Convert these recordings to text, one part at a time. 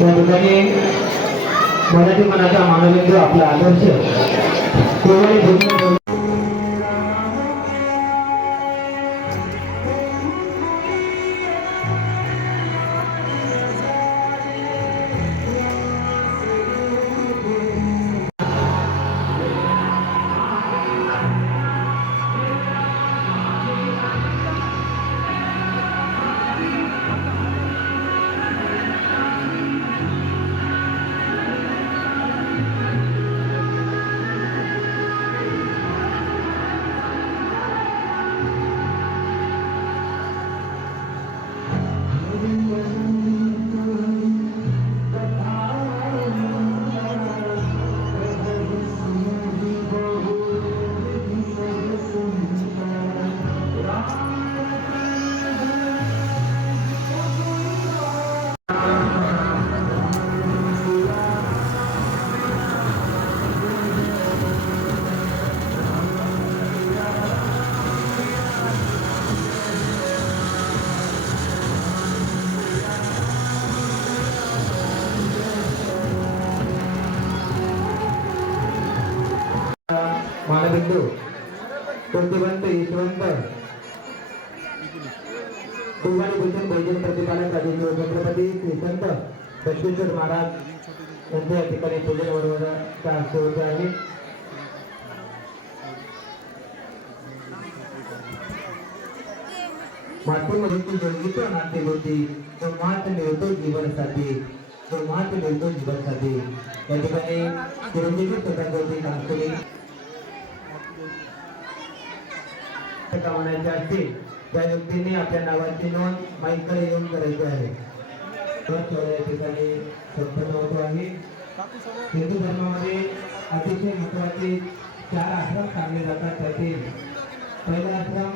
या ठिकाणी मराठी मनाचा मानवेंद्र आपला आदर्श. बिंदू प्रतिबंध यशवंत. कुंभारी भूषण भैजन प्रतिपालक राजेंद्र छत्रपती श्रीसंत बसवेश्वर महाराज यांच्या या ठिकाणी पूजन बरोबरचा हस्ते होते आहे मातृमध्ये जोडीतो नाते होती तो मिळतो जीवनसाठी तो मात मिळतो जीवनसाठी या ठिकाणी चिरंजीवी स्वतः होती नागपुरी म्हणायचे असतील त्या व्यक्तीने आपल्या नावाची नोंद माईकडे येऊन करायची आहे. तर तेवढ्या या ठिकाणी संपन्न होतो आहे. हिंदू धर्मामध्ये अतिशय महत्त्वाचे चार आश्रम सांगले जातात. त्यातील पहिला आश्रम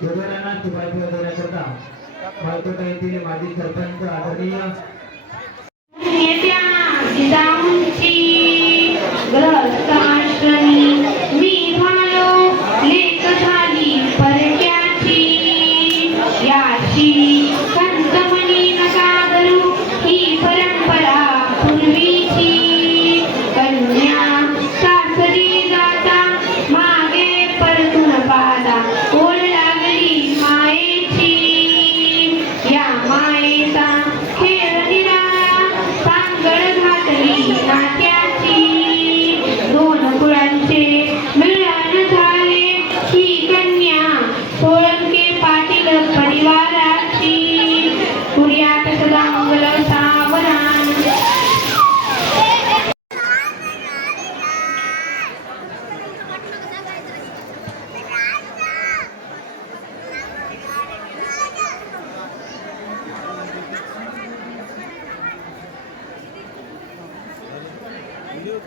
योजनांना शिवाजी देण्याकरता मालकोटा येथील माजी सरपंच आदरणीय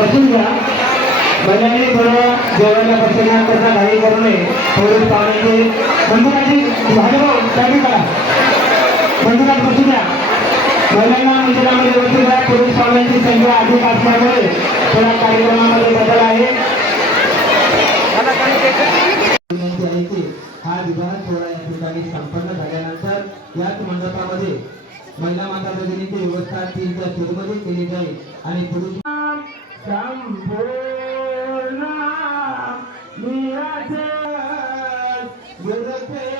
बसून घ्या. महिलांनी थोडं जेवणाच्या बसण्याकरता घाई करू नये. थोडी पाण्याची बंधुकाची भाजभाऊ चालू करा. बंधुकात बसून घ्या महिलांना मंदिरामध्ये बसून घ्या पुरुष पाहुण्यांची संख्या अधिक असल्यामुळे थोडा कार्यक्रमामध्ये बदल आहे. हा विवाह सोहळा या ठिकाणी संपन्न झाल्यानंतर याच मंडपामध्ये महिला माता भगिनीची व्यवस्था तीनच्या सुरूमध्ये केली जाईल आणि पुरुष Sampurna Niyates Niyates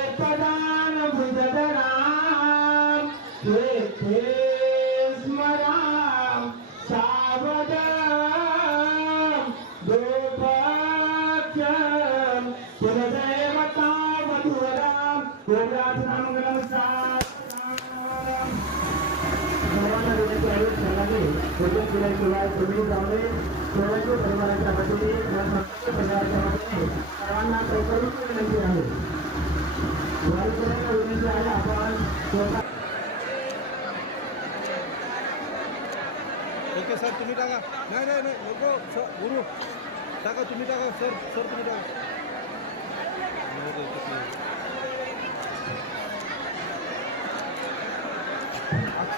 सर्वांना विनंती आहे सर्वांनी केल्याशिवाय तुम्ही जाऊ सोळाशे परिवाराच्या वतीने परिवाराच्या वतीने सर्वांना विनंती आहे विनंती आहे आपण स्वतः ओके सर तुम्ही टाका. नाही नाही नाही नको सर गुरु. टाका तुम्ही टाका सर सर तुम्ही टाका.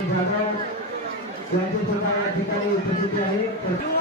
जाधव यांची सुद्धा या ठिकाणी उपस्थिती आहे.